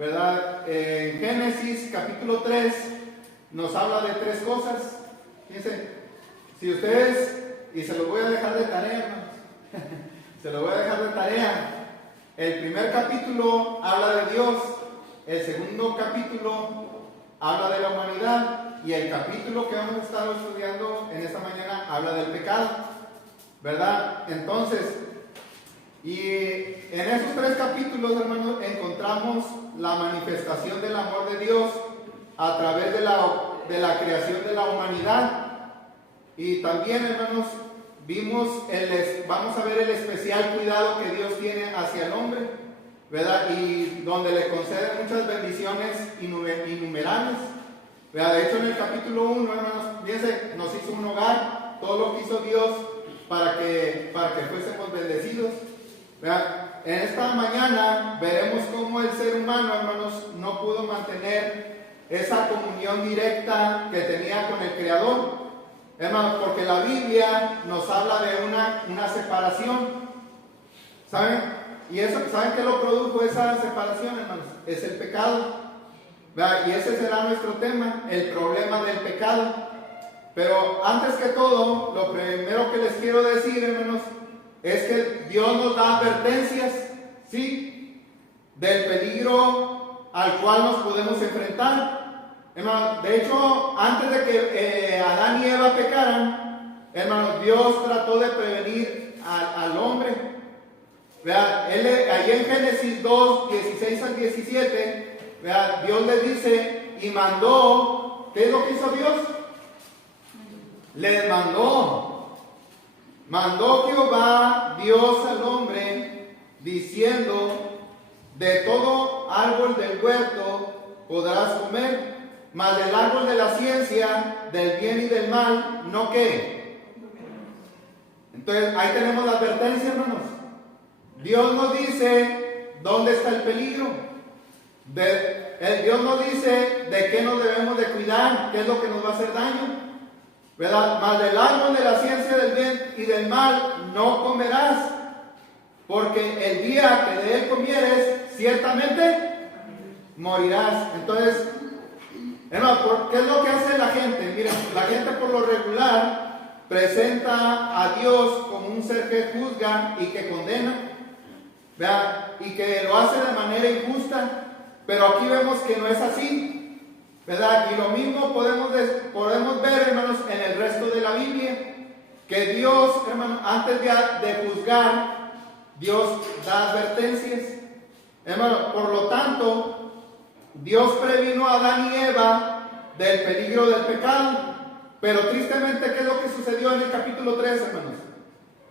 ¿verdad? En Génesis capítulo 3 nos habla de tres cosas. Fíjense, si ustedes, y se los voy a dejar de tarea, hermanos, se los voy a dejar de tarea. El primer capítulo habla de Dios, el segundo capítulo habla de la humanidad y el capítulo que vamos a estar estudiando en esta mañana habla del pecado, ¿verdad? Entonces, y en esos tres capítulos, hermanos, encontramos la manifestación del amor de Dios a través de la creación de la humanidad. Y también, hermanos, vamos a ver el especial cuidado que Dios tiene hacia el hombre, ¿verdad? Y donde le concede muchas bendiciones innumerables, ¿verdad? De hecho, en el capítulo 1, hermanos, fíjense, nos hizo un hogar, todo lo que hizo Dios para que fuésemos bendecidos, ¿verdad? En esta mañana veremos cómo el ser humano, hermanos, no pudo mantener esa comunión directa que tenía con el Creador, hermanos, porque la Biblia nos habla de una separación, ¿saben? Y eso, ¿saben qué lo produjo esa separación, hermanos? Es el pecado, ¿verdad? Y ese será nuestro tema, el problema del pecado. Pero antes que todo, lo primero que les quiero decir, hermanos, es que Dios nos da advertencias, ¿sí? Del peligro al cual nos podemos enfrentar. Hermanos, de hecho, antes de que Adán y Eva pecaran, hermanos, Dios trató de prevenir al hombre. ¿Verdad? Allí en Génesis 2, 16 al 17, ¿verdad? Dios le dice y mandó, ¿qué es lo que hizo Dios? Les mandó Jehová Dios al hombre diciendo: de todo árbol del huerto podrás comer, mas del árbol de la ciencia del bien y del mal no. ¿Qué? Entonces ahí tenemos la advertencia, hermanos. Dios nos dice dónde está el peligro. Dios nos dice de qué nos debemos de cuidar, qué es lo que nos va a hacer daño, ¿verdad? Mas del árbol de la ciencia del bien y del mal no comerás, porque el día que de él comieres, ciertamente morirás. Entonces, hermano, ¿qué es lo que hace la gente? Miren, la gente por lo regular presenta a Dios como un ser que juzga y que condena, ¿verdad? Y que lo hace de manera injusta, pero aquí vemos que no es así, ¿verdad? Y lo mismo podemos ver, hermanos, en el resto de la Biblia, que Dios, hermanos, antes de juzgar, Dios da advertencias, hermano. Por lo tanto, Dios previno a Adán y Eva del peligro del pecado, pero tristemente, ¿qué es lo que sucedió en el capítulo 3, hermanos?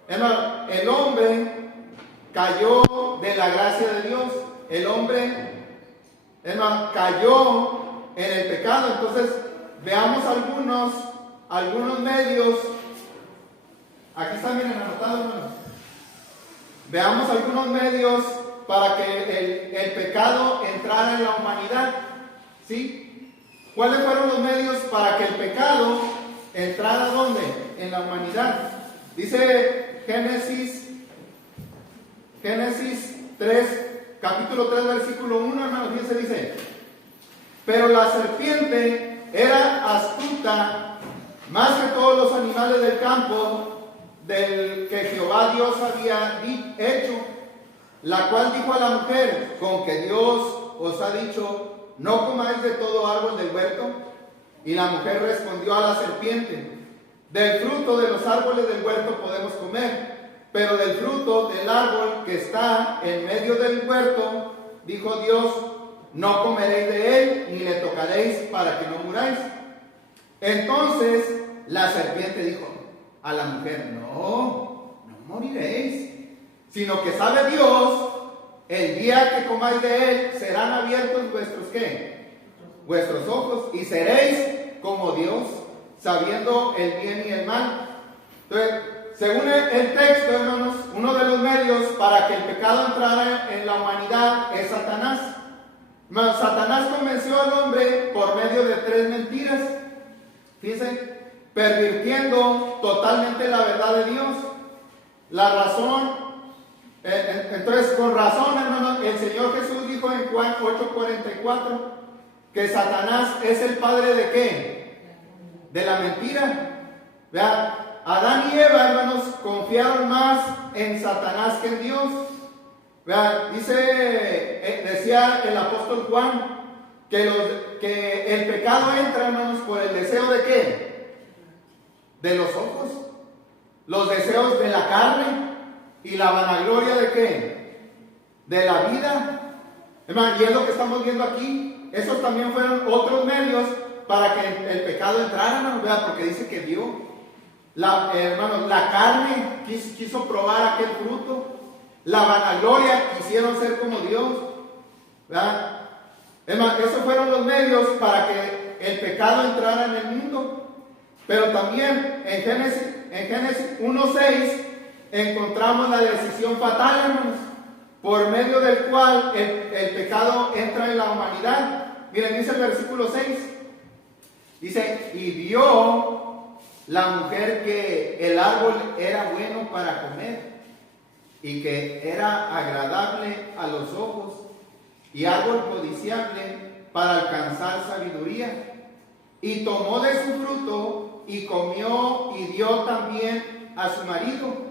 Hermano, el hombre cayó de la gracia de Dios. El hombre, hermano, cayó en el pecado. Entonces, veamos algunos medios. Aquí están, miren, anotados, hermanos. Veamos algunos medios para que el pecado entrara en la humanidad, ¿sí? ¿Cuáles fueron los medios para que el pecado entrara ¿dónde? En la humanidad. Dice Génesis 3, capítulo 3, versículo 1, hermanos, fíjense, dice: pero la serpiente era astuta más que todos los animales del campo del que Jehová Dios había hecho, la cual dijo a la mujer: con que Dios os ha dicho, no comáis de todo árbol del huerto. Y la mujer respondió a la serpiente: del fruto de los árboles del huerto podemos comer, pero del fruto del árbol que está en medio del huerto, dijo Dios, no comeréis de él, ni le tocaréis para que no muráis. Entonces la serpiente dijo a la mujer: no moriréis, sino que sabe Dios, el día que comáis de él, serán abiertos vuestros ¿qué? Vuestros ojos, y seréis como Dios, sabiendo el bien y el mal. Entonces, según el texto, hermanos, uno de los medios para que el pecado entrara en la humanidad es Satanás. Satanás convenció al hombre por medio de 3 mentiras. Fíjense, pervirtiendo totalmente la verdad de Dios. La razón, entonces con razón, hermanos, el Señor Jesús dijo en Juan 8:44, que Satanás es el padre de ¿qué? De la mentira. Vean, Adán y Eva, hermanos, confiaron más en Satanás que en Dios. Vean, decía el apóstol Juan que el pecado entra, hermanos, por el deseo de ¿qué? De los ojos, los deseos de la carne y la vanagloria de ¿qué? De la vida. Hermanos, y es lo que estamos viendo aquí. Esos también fueron otros medios para que el pecado entrara, hermanos, vean, porque dice que dio. Hermanos, la carne quiso probar aquel fruto. La vanagloria quisieron ser como Dios. ¿Verdad? Hermanos, esos fueron los medios para que el pecado entrara en el mundo. Pero también en Génesis 1:6 encontramos la decisión fatal, hermanos, por medio del cual el pecado entra en la humanidad. Miren, dice el versículo 6. Dice, y vio la mujer que el árbol era bueno para comer y que era agradable a los ojos y árbol codiciable para alcanzar sabiduría. Y tomó de su fruto y comió y dio también a su marido,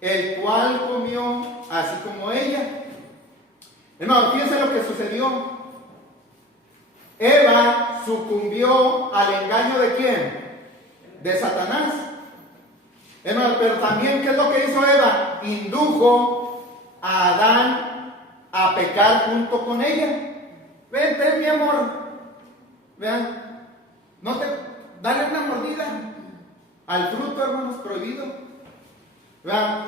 el cual comió así como ella. Hermano, fíjense lo que sucedió. Eva sucumbió al engaño ¿de quién? De Satanás. Hermano, pero también, ¿qué es lo que hizo Eva? Indujo a Adán a pecar junto con ella. Vente, mi amor. Vean, dale una mordida al fruto, hermanos, prohibido. Vean,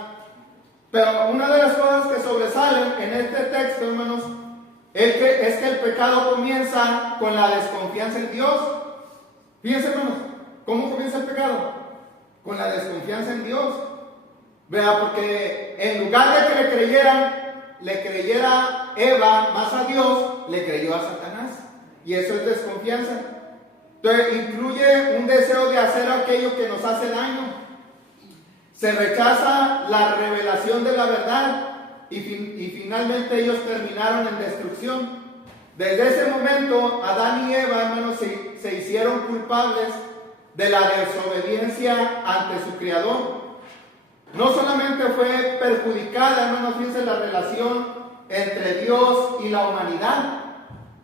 pero una de las cosas que sobresalen en este texto, hermanos, es que el pecado comienza con la desconfianza en Dios. Fíjense, hermanos, ¿cómo comienza el pecado? Con la desconfianza en Dios. Vea, porque en lugar de que le creyera Eva más a Dios, le creyó a Satanás. Y eso es desconfianza. Entonces incluye un deseo de hacer aquello que nos hace daño. Se rechaza la revelación de la verdad y finalmente ellos terminaron en destrucción. Desde ese momento, Adán y Eva, hermanos, se hicieron culpables de la desobediencia ante su Creador. No solamente fue perjudicada, hermanos, fíjense, la relación entre Dios y la humanidad,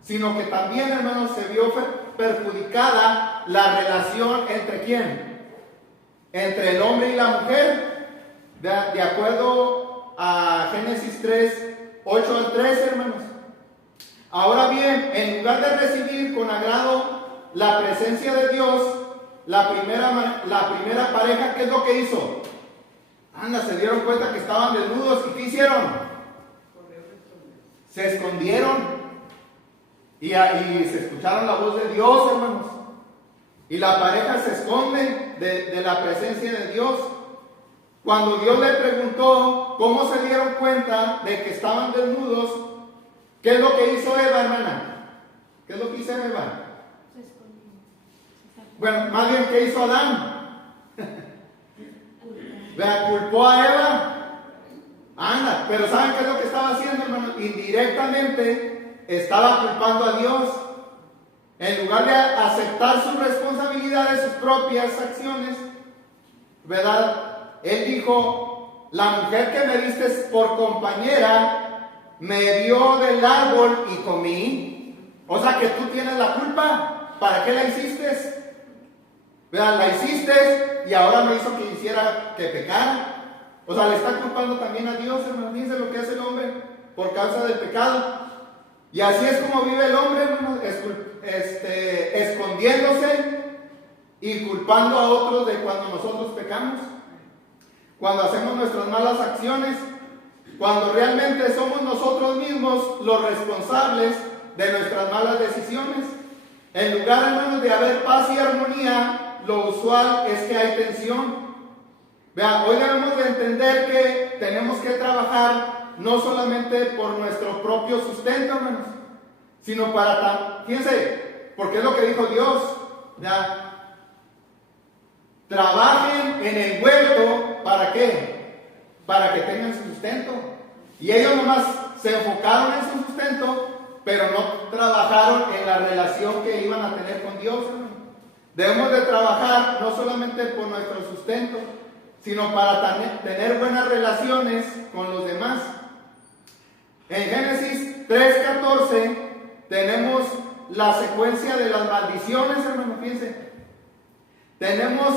sino que también, hermanos, se vio perjudicada la relación entre ¿quién? Entre el hombre y la mujer, de acuerdo a Génesis 3, 8 al 13, hermanos. Ahora bien, en lugar de recibir con agrado la presencia de Dios, la primera pareja, ¿qué es lo que hizo? Anda, se dieron cuenta que estaban desnudos. ¿Y qué hicieron? Se escondieron. Y se escucharon la voz de Dios, hermanos. Y la pareja se esconde de la presencia de Dios. Cuando Dios le preguntó cómo se dieron cuenta de que estaban desnudos, ¿qué es lo que hizo Eva, hermana? ¿Qué es lo que hizo Eva? Se escondió. Bueno, más bien, ¿qué hizo Adán? Culpó a Eva. Anda, pero ¿saben qué es lo que estaba haciendo, hermano? Indirectamente estaba culpando a Dios. En lugar de aceptar sus responsabilidades, sus propias acciones, ¿verdad? Él dijo, la mujer que me diste por compañera me dio del árbol y comí. O sea que tú tienes la culpa. ¿Para qué la hiciste? ¿Verdad? La hiciste y ahora me hizo que hiciera que pecara. O sea, le está culpando también a Dios, hermano. Fíjense lo que hace el hombre por causa del pecado. Y así es como vive el hombre, hermano, escondiéndose y culpando a otros de cuando nosotros pecamos, cuando hacemos nuestras malas acciones, cuando realmente somos nosotros mismos los responsables de nuestras malas decisiones. En lugar, hermanos, de haber paz y armonía, lo usual es que hay tensión. Vean, hoy debemos de entender que tenemos que trabajar no solamente por nuestro propio sustento, hermanos, sino fíjense, porque es lo que dijo Dios, ¿ya? Trabajen en el huerto, ¿para qué? Para que tengan su sustento. Y ellos nomás se enfocaron en su sustento pero no trabajaron en la relación que iban a tener con Dios, hermano. Debemos de trabajar no solamente por nuestro sustento, sino para tener buenas relaciones con los demás. En Génesis 3:14 tenemos la secuencia de las maldiciones, hermano, fíjense. Tenemos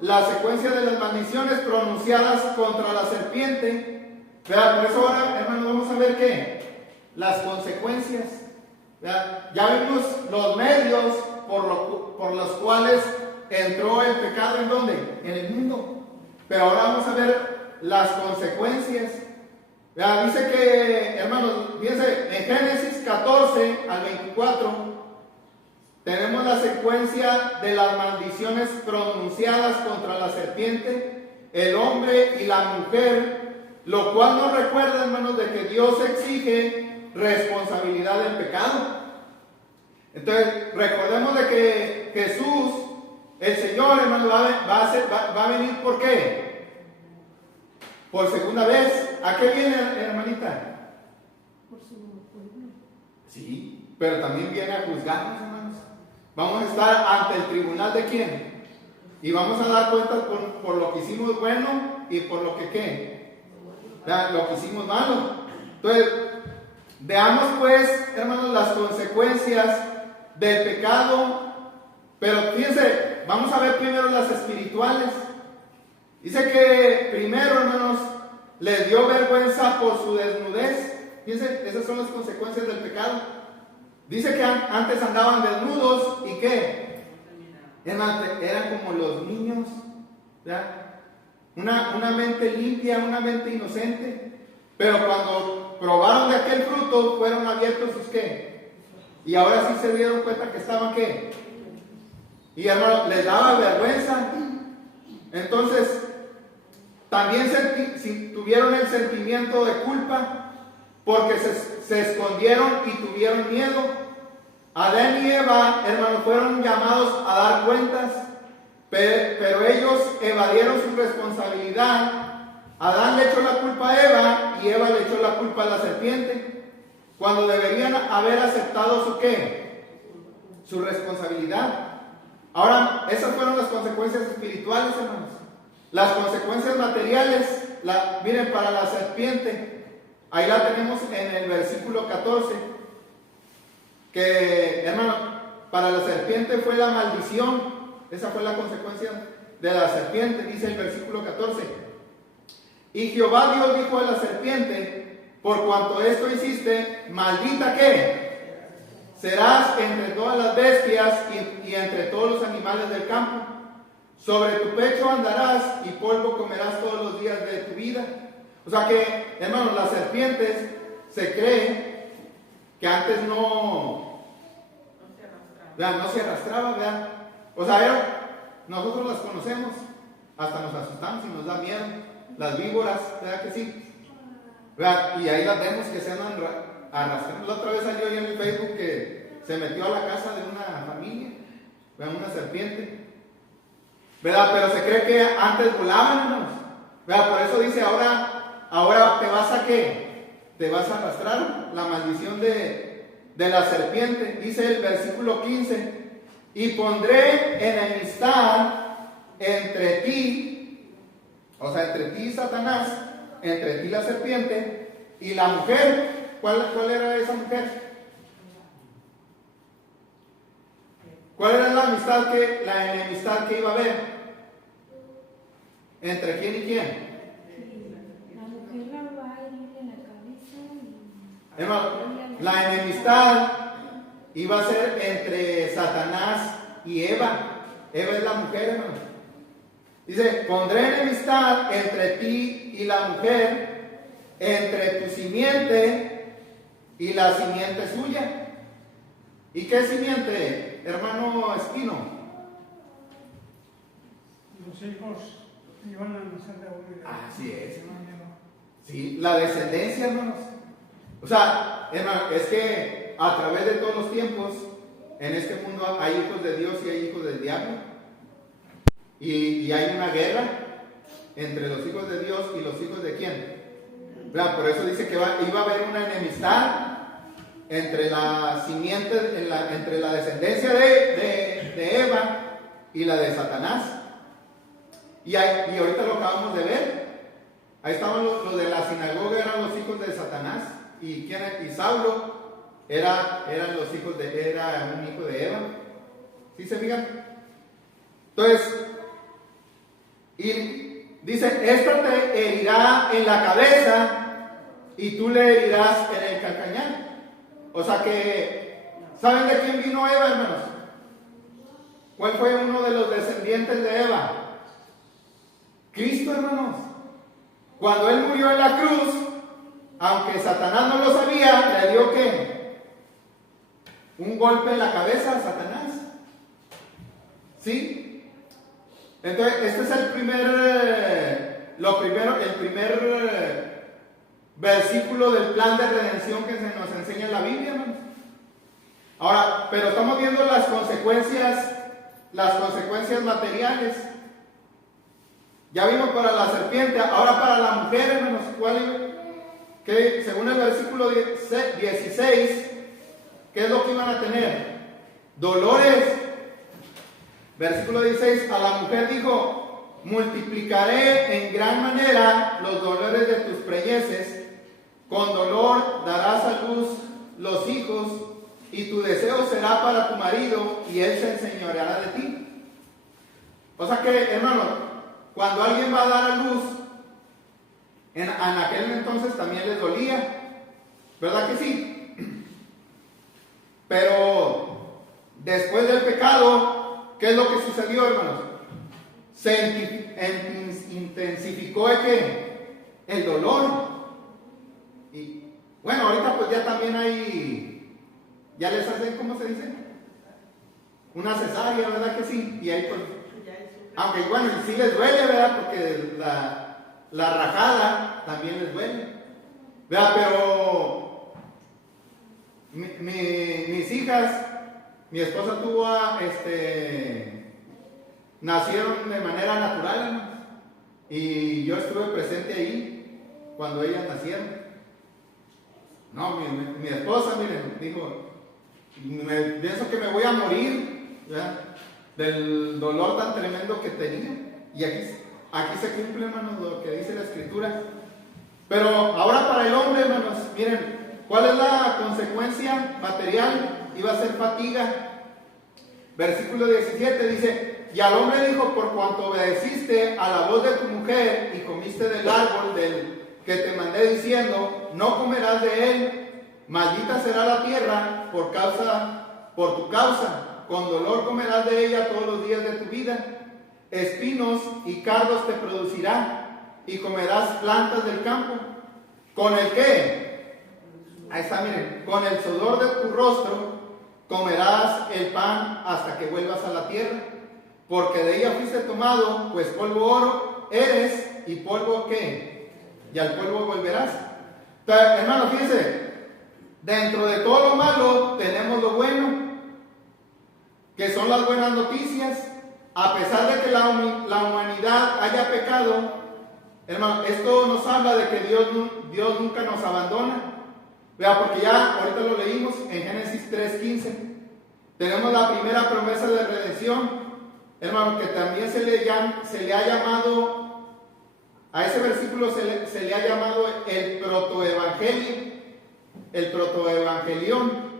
la secuencia de las maldiciones pronunciadas contra la serpiente. ¿Verdad? Por eso ahora, hermano, vamos a ver qué. Las consecuencias. ¿Verdad? Ya vimos los medios por los cuales entró el pecado, ¿en dónde? En el mundo. Pero ahora vamos a ver las consecuencias. ¿Verdad? Dice que, hermanos, fíjense, en Génesis 14 al 24 tenemos la secuencia de las maldiciones pronunciadas contra la serpiente, el hombre y la mujer, lo cual nos recuerda, hermanos, de que Dios exige responsabilidad del pecado. Entonces, recordemos de que Jesús, el Señor, hermanos, va a venir, ¿por qué? Por segunda vez. ¿A qué viene, hermanita? Por su pueblo. Sí, pero también viene a juzgarnos, hermanos. Vamos a estar ante el tribunal de quién. Y vamos a dar cuenta por lo que hicimos bueno y por lo que qué. Lo que hicimos malo. Entonces, veamos pues, hermanos, las consecuencias del pecado. Pero fíjense, vamos a ver primero las espirituales. Dice que primero, hermanos, les dio vergüenza por su desnudez. Fíjense, esas son las consecuencias del pecado. Dice que antes andaban desnudos y ¿qué? Eran como los niños, ¿verdad? Una mente limpia, una mente inocente. Pero cuando probaron de aquel fruto, fueron abiertos sus ¿qué? Y ahora sí se dieron cuenta que estaban ¿qué? Y hermano, les daba vergüenza. Entonces, también tuvieron el sentimiento de culpa, porque se escondieron y tuvieron miedo. Adán y Eva, hermanos, fueron llamados a dar cuentas, pero ellos evadieron su responsabilidad. Adán le echó la culpa a Eva y Eva le echó la culpa a la serpiente, cuando deberían haber aceptado su ¿qué? Su responsabilidad. Ahora, esas fueron las consecuencias espirituales, hermanos. Las consecuencias materiales, miren, para la serpiente, ahí la tenemos en el versículo 14, que, hermano, para la serpiente fue la maldición. Esa fue la consecuencia de la serpiente, dice el versículo 14. Y Jehová Dios dijo a la serpiente: por cuanto esto hiciste, maldita ¿qué? Serás entre todas las bestias y entre todos los animales del campo. Sobre tu pecho andarás y polvo comerás todos los días de tu vida. O sea que, hermanos, las serpientes se cree que antes no se arrastraban, ¿verdad? O sea, nosotros las conocemos, hasta nos asustamos y nos da miedo. Las víboras, ¿verdad que sí? ¿Verdad? Y ahí las vemos que se andan arrastrando. La otra vez salió ahí en el Facebook que se metió a la casa de una familia, ¿verdad? Una serpiente, ¿verdad? Pero se cree que antes volaban, hermanos, ¿verdad? Por eso dice ahora te vas a ¿qué? Te vas a arrastrar. La maldición de la serpiente. Dice el versículo 15: y pondré enemistad entre ti, o sea, entre ti y Satanás, entre ti y la serpiente, y la mujer. ¿Cuál era esa mujer? ¿Cuál era la enemistad que iba a haber? ¿Entre quién y quién? Hermano, la enemistad iba a ser entre Satanás y Eva. Eva es la mujer, hermano. Dice: pondré enemistad entre ti y la mujer, entre tu simiente y la simiente suya. ¿Y qué simiente, hermano Espino? Los hijos iban a nacer de uno. Así es, hermano. Sí, la descendencia, hermanos. O sea, hermano, es que a través de todos los tiempos, en este mundo hay hijos de Dios y hay hijos del diablo. Y hay una guerra entre los hijos de Dios y los hijos de ¿quién? ¿Verdad? Por eso dice que iba a haber una enemistad entre la simiente, entre la descendencia de Eva y la de Satanás. Y ahorita lo acabamos de ver. Ahí estaban los de la sinagoga, eran los hijos de Satanás. Y Saulo era un hijo de Eva. ¿Sí se fijan? Entonces, y dice, esta te herirá en la cabeza y tú le herirás en el calcañar. O sea que, ¿saben de quién vino Eva, hermanos? ¿Cuál fue uno de los descendientes de Eva? Cristo, hermanos. Cuando Él murió en la cruz, aunque Satanás no lo sabía, le dio ¿qué? Un golpe en la cabeza a Satanás. ¿Sí? Entonces, este es el primer versículo del plan de redención que se nos enseña en la Biblia, hermanos. Ahora, pero estamos viendo las consecuencias materiales. Ya vimos para la serpiente, ahora para la mujer, hermanos, que según el versículo 16, ¿qué es lo que iban a tener? Dolores. Versículo 16, a la mujer dijo, multiplicaré en gran manera los dolores de tus preñeces, con dolor darás a luz los hijos, y tu deseo será para tu marido, y él se enseñoreará de ti. O sea que, hermano, cuando alguien va a dar a luz, en aquel entonces también les dolía, ¿verdad que sí? Pero después del pecado, ¿qué es lo que sucedió, hermanos? Se intensificó el dolor. Y bueno, ahorita pues ya también ya les hacen, ¿cómo se dice? Una cesárea, ¿verdad que sí? Y ahí pues, aunque bueno, sí les duele, ¿verdad? Porque la rajada también les duele, ¿verdad? Pero mis hijas, mi esposa tuvo nacieron de manera natural, hermanos, y yo estuve presente ahí cuando ellas nacieron. No, mi esposa, miren, dijo, pienso que me voy a morir, ¿verdad? Del dolor tan tremendo que tenía. Y aquí se cumple, hermanos, lo que dice la Escritura. Pero ahora para el hombre, hermanos, miren, ¿cuál es la consecuencia material? Iba a ser fatiga. Versículo 17 dice, y al hombre dijo, por cuanto obedeciste a la voz de tu mujer y comiste del árbol del que te mandé diciendo, no comerás de él, maldita será la tierra por tu causa, con dolor comerás de ella todos los días de tu vida, espinos y cardos te producirá, y comerás plantas del campo. ¿Con el qué? Ahí está, miren, con el sudor de tu rostro comerás el pan hasta que vuelvas a la tierra, porque de ella fuiste tomado, pues polvo oro eres, y polvo ¿qué? Y al polvo volverás. Pero, hermano, fíjense, dentro de todo lo malo tenemos lo bueno, que son las buenas noticias. A pesar de que la humanidad haya pecado, hermano, esto nos habla de que Dios nunca nos abandona. Vea, porque ya ahorita lo leímos en Génesis 3:15. Tenemos la primera promesa de redención, hermano, que también se le ha llamado, a ese versículo se le ha llamado el protoevangelio, el protoevangelión.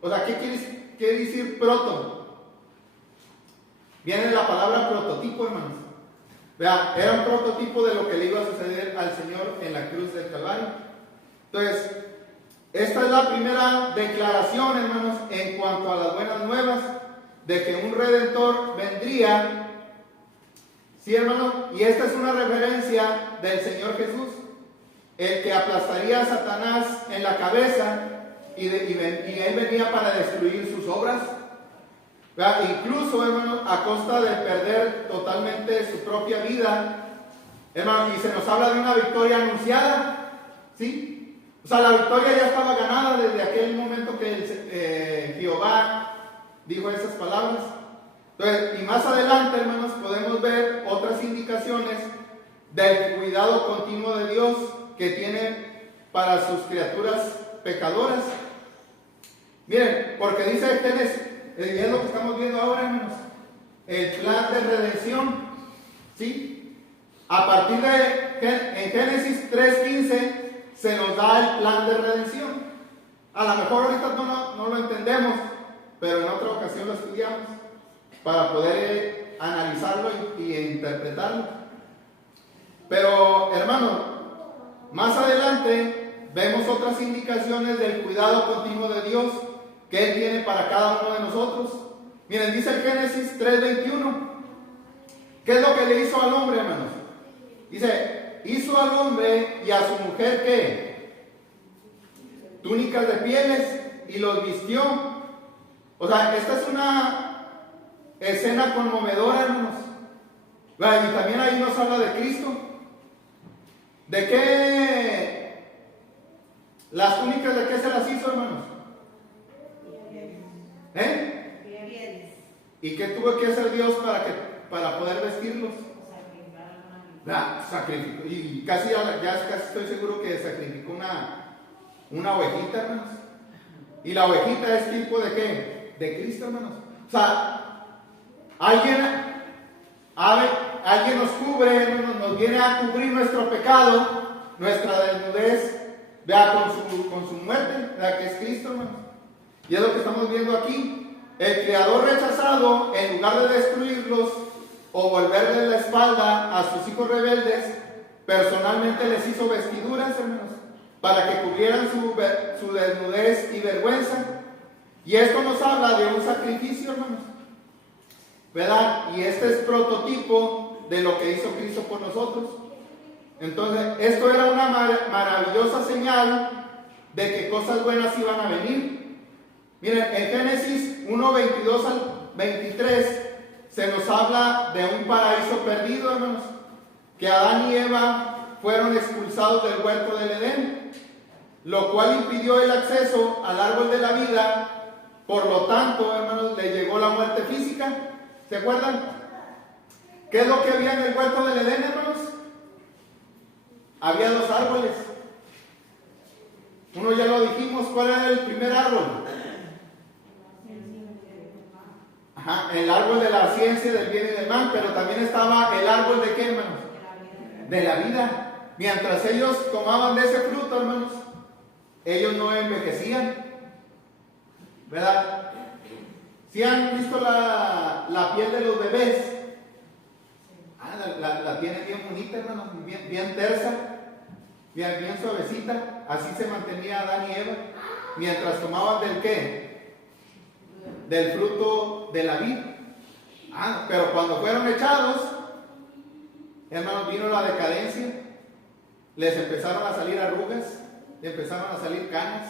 O sea, ¿qué quiere decir proto? Viene la palabra prototipo, hermanos. Vea, era un prototipo de lo que le iba a suceder al Señor en la cruz del Calvario. Entonces, esta es la primera declaración, hermanos, en cuanto a las buenas nuevas de que un Redentor vendría. Sí, hermanos, y esta es una referencia del Señor Jesús, el que aplastaría a Satanás en la cabeza y Él venía para destruir sus obras. ¿Verdad? Incluso, hermanos, a costa de perder totalmente su propia vida, hermanos, y se nos habla de una victoria anunciada, ¿sí? O sea, la victoria ya estaba ganada desde aquel momento que Jehová dijo esas palabras. Entonces, y más adelante, hermanos, podemos ver otras indicaciones del cuidado continuo de Dios que tiene para sus criaturas pecadoras. Miren, porque dice Génesis, y es lo que estamos viendo ahora, hermanos, el plan de redención, ¿sí? A partir en Génesis 3:15 se nos da el plan de redención. A lo mejor ahorita no lo entendemos, pero en otra ocasión lo estudiamos para poder analizarlo y interpretarlo. Pero, hermanos, más adelante vemos otras indicaciones del cuidado continuo de Dios que Él tiene para cada uno de nosotros. Miren, dice el Génesis 3:21. ¿Qué es lo que le hizo al hombre, hermanos? Dice, hizo al hombre y a su mujer, ¿qué? Túnicas de pieles y los vistió. O sea, esta es una escena conmovedora, hermanos. Y también ahí nos habla de Cristo. ¿De qué? ¿Las túnicas de qué se las hizo, hermanos? ¿Y qué tuvo que hacer Dios para poder vestirlos? Sacrificó. Y casi estoy seguro que sacrificó una ovejita, hermanos. Y la ovejita es tipo de qué? De Cristo, hermanos. O sea, alguien nos cubre, hermanos, nos viene a cubrir nuestro pecado, nuestra desnudez, vea, con su muerte, vea, que es Cristo, hermanos. Y es lo que estamos viendo aquí. El Creador rechazado, en lugar de destruirlos o volverle la espalda a sus hijos rebeldes, personalmente les hizo vestiduras, hermanos, para que cubrieran su desnudez y vergüenza. Y esto nos habla de un sacrificio, hermanos, ¿verdad? Y este es prototipo de lo que hizo Cristo por nosotros. Entonces, esto era una maravillosa señal de que cosas buenas iban a venir. Miren, en Génesis 1:22 al 23 se nos habla de un paraíso perdido, hermanos, que Adán y Eva fueron expulsados del huerto del Edén, lo cual impidió el acceso al árbol de la vida. Por lo tanto, hermanos, le llegó la muerte física. ¿Se acuerdan? ¿Qué es lo que había en el huerto del Edén, hermanos? Había 2 árboles. Uno ya lo dijimos, ¿cuál era el primer árbol? El árbol de la ciencia del bien y del mal, pero también estaba el árbol de qué, hermanos? De la vida. Mientras ellos tomaban de ese fruto, hermanos, ellos no envejecían, ¿verdad? ¿Sí han visto la piel de los bebés? La tienen bien bonita, hermanos, bien tersa, bien suavecita. Así se mantenía Adán y Eva mientras tomaban del qué, del fruto de la vid. Pero cuando fueron echados, hermanos, vino la decadencia. Les empezaron a salir arrugas, empezaron a salir canas.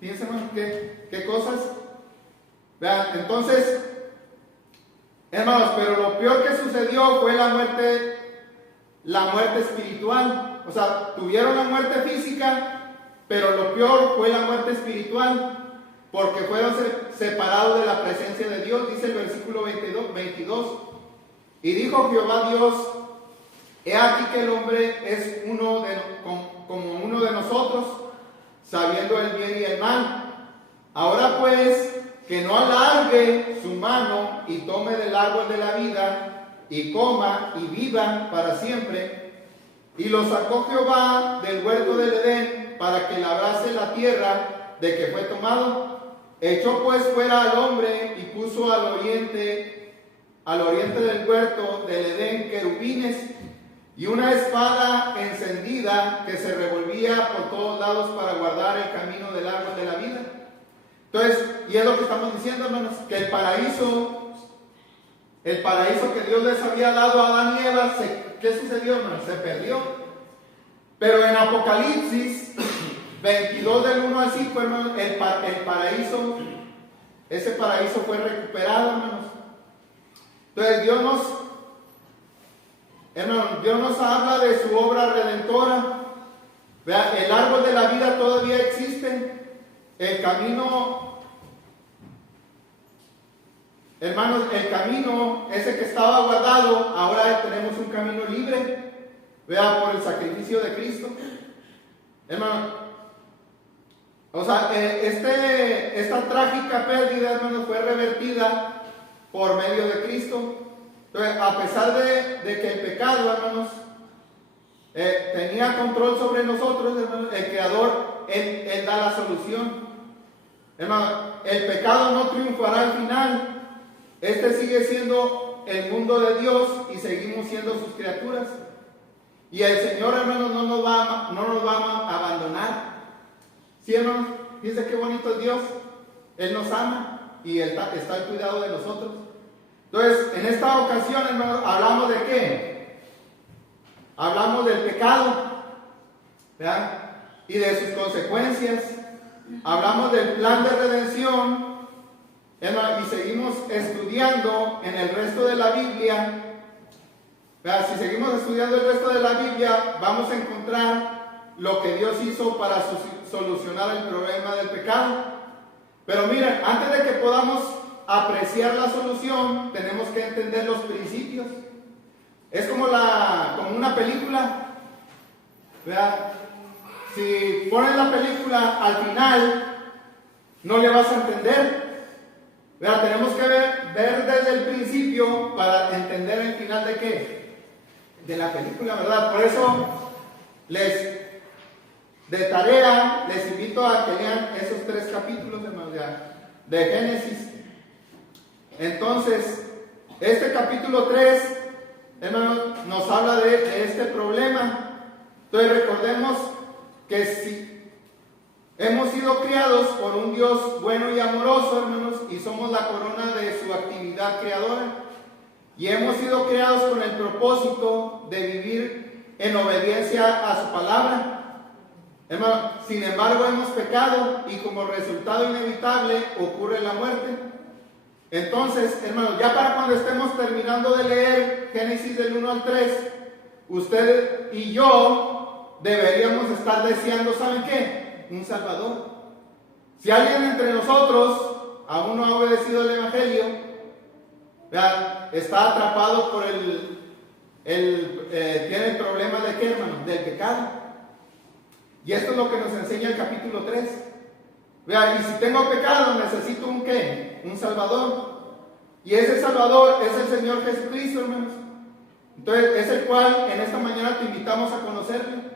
Fíjense, hermanos, qué cosas. Vean, entonces, hermanos, pero lo peor que sucedió fue la muerte espiritual. O sea, tuvieron la muerte física, pero lo peor fue la muerte espiritual, porque fueron separados de la presencia de Dios. Dice el versículo 22. Y dijo Jehová Dios: he aquí que el hombre es como uno de nosotros, sabiendo el bien y el mal. Ahora pues, que no alargue su mano y tome del árbol de la vida y coma y viva para siempre. Y lo sacó Jehová del huerto del Edén para que labrase la tierra de que fue tomado. Echó pues fuera al hombre y puso al oriente del huerto del Edén querubines y una espada encendida que se revolvía por todos lados para guardar el camino del árbol de la vida. Entonces, y es lo que estamos diciendo, hermanos, que el paraíso que Dios les había dado a Adán y Eva, ¿qué sucedió, hermanos? Se perdió. Pero en Apocalipsis 22 del 1 al 5, hermanos, el paraíso, ese paraíso fue recuperado, hermanos. Entonces Dios nos habla de su obra redentora. Vean, el árbol de la vida todavía existe. El camino, hermanos, el camino ese que estaba guardado, ahora tenemos un camino libre. Vean, por el sacrificio de Cristo. Hermano, o sea, este esta trágica pérdida, hermanos, fue revertida por medio de Cristo. Entonces, a pesar de que el pecado, hermanos, tenía control sobre nosotros, hermanos, el Creador, Él da la solución. Hermano, el pecado no triunfará al final. Este sigue siendo el mundo de Dios y seguimos siendo sus criaturas. Y el Señor, hermanos, no nos va a abandonar. ¿Sí, hermanos? Fíjense qué bonito es Dios. Él nos ama y Él está al cuidado de nosotros. Entonces, en esta ocasión, hermanos, hablamos de qué? Hablamos del pecado, ¿verdad? Y de sus consecuencias. Hablamos del plan de redención, hermano, y seguimos estudiando en el resto de la Biblia. ¿Verdad? Si seguimos estudiando el resto de la Biblia, vamos a encontrar lo que Dios hizo para solucionar el problema del pecado. Pero miren, antes de que podamos apreciar la solución, tenemos que entender los principios. Es como una película, ¿verdad? Si pones la película al final, no le vas a entender, ¿verdad? Tenemos que ver desde el principio para entender el final de qué, de la película, ¿verdad? Por eso de tarea les invito a que lean esos 3 capítulos, hermanos, de Génesis. Entonces, este capítulo 3, hermanos, nos habla de este problema. Entonces recordemos que si hemos sido criados por un Dios bueno y amoroso, hermanos, y somos la corona de su actividad creadora, y hemos sido creados con el propósito de vivir en obediencia a su palabra. Hermano, sin embargo hemos pecado y como resultado inevitable ocurre la muerte. Entonces, hermanos, ya para cuando estemos terminando de leer Génesis del 1 al 3, usted y yo deberíamos estar deseando, ¿saben qué? Un Salvador. Si alguien entre nosotros aún no ha obedecido el Evangelio, ¿verdad? Está atrapado por tiene el problema de qué, hermanos? Del pecado. Y esto es lo que nos enseña el capítulo 3. ¿Verdad? Y si tengo pecado, necesito un qué? Un Salvador. Y ese Salvador es el Señor Jesucristo, hermanos. Entonces, es el cual en esta mañana te invitamos a conocerle.